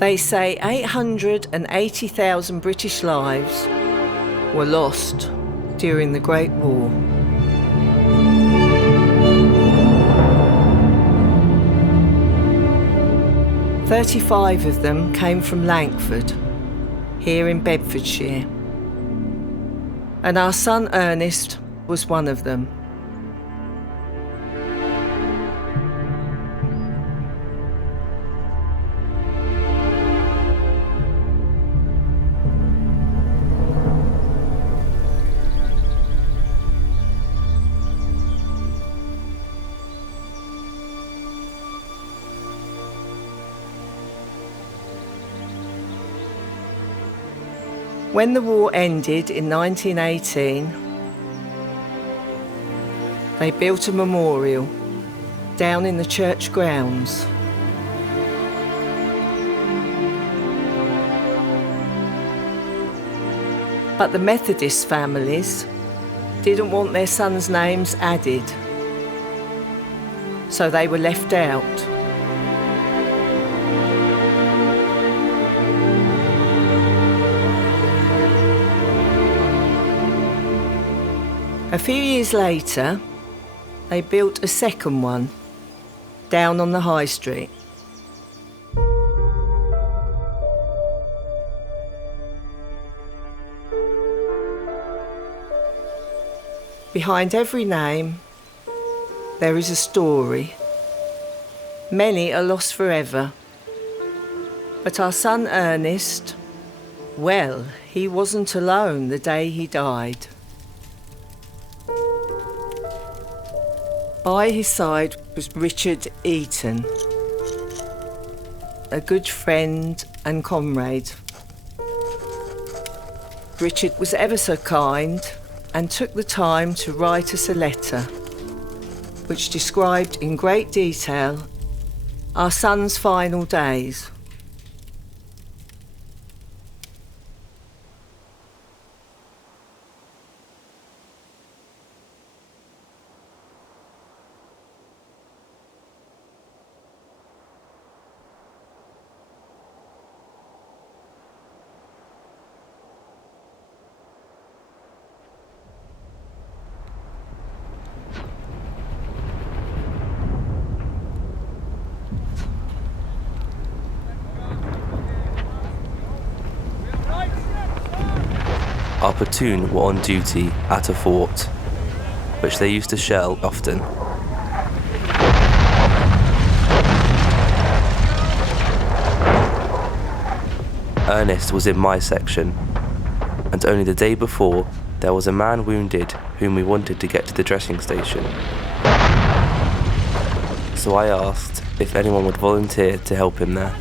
They say 880,000 British lives were lost during the Great War. "35 of them came from Langford, here in Bedfordshire. And our son Ernest was one of them. When the war ended in 1918, they built a memorial down in the church grounds. But the Methodist families didn't want their sons' names added, so they were left out. A few years later, they built a second one down on the high street. Behind every name, there is a story. Many are lost forever. But our son Ernest, well, he wasn't alone the day he died. By his side was Richard Eaton, a good friend and comrade. Richard was ever so kind and took the time to write us a letter which described in great detail our son's final days. Our platoon were on duty at a fort, which they used to shell often. Ernest was in my section, and only the day before there was a man wounded whom we wanted to get to the dressing station. So I asked if anyone would volunteer to help him there.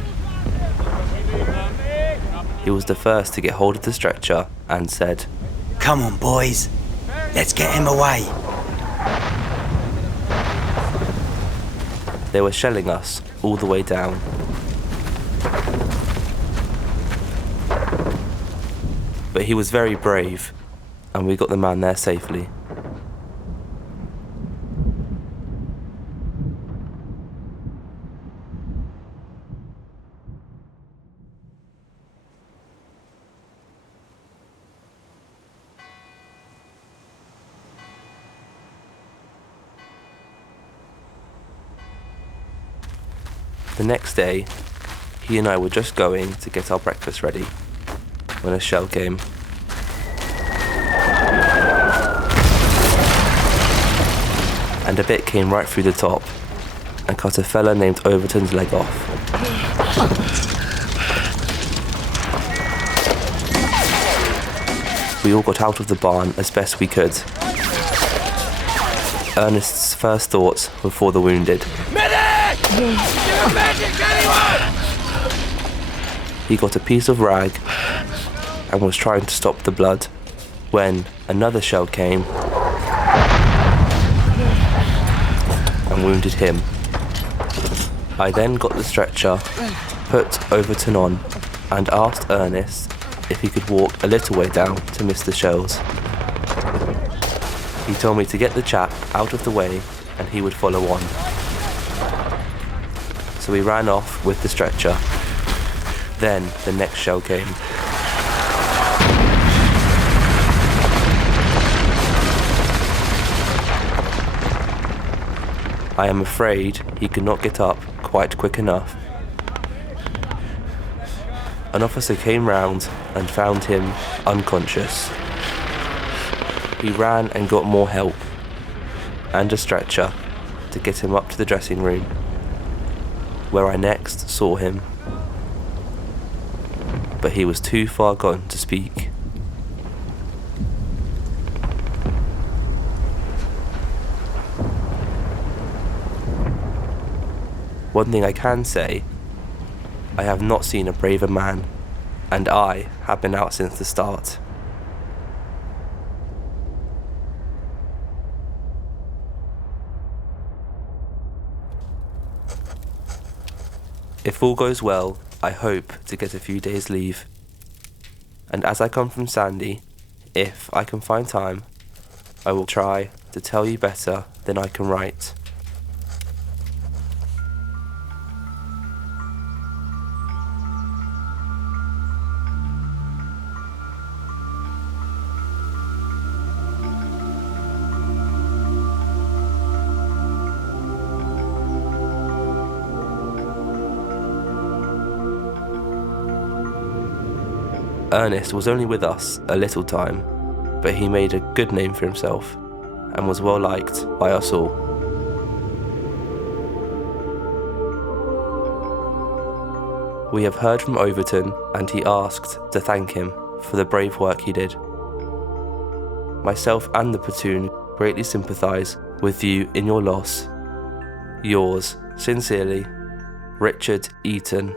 He was the first to get hold of the stretcher and said, "Come on, boys, let's get him away." They were shelling us all the way down. But he was very brave, and we got the man there safely. The next day, he and I were just going to get our breakfast ready when a shell came. And a bit came right through the top and cut a fella named Overton's leg off. We all got out of the barn as best we could. Ernest's first thoughts were for the wounded. He got a piece of rag and was trying to stop the blood when another shell came and wounded him. I then got the stretcher, put Overton on, and asked Ernest if he could walk a little way down to miss the shells. He told me to get the chap out of the way and he would follow on. So we ran off with the stretcher. Then the next shell came. I am afraid he could not get up quite quick enough. An officer came round and found him unconscious. He ran and got more help and a stretcher to get him up to the dressing room, where I next saw him. But he was too far gone to speak. One thing I can say, I have not seen a braver man, and I have been out since the start. If all goes well, I hope to get a few days leave. And as I come from Sandy, if I can find time, I will try to tell you better than I can write. Ernest was only with us a little time, but he made a good name for himself and was well liked by us all. We have heard from Overton, and he asked to thank him for the brave work he did. Myself and the platoon greatly sympathise with you in your loss. Yours sincerely, Richard Eaton.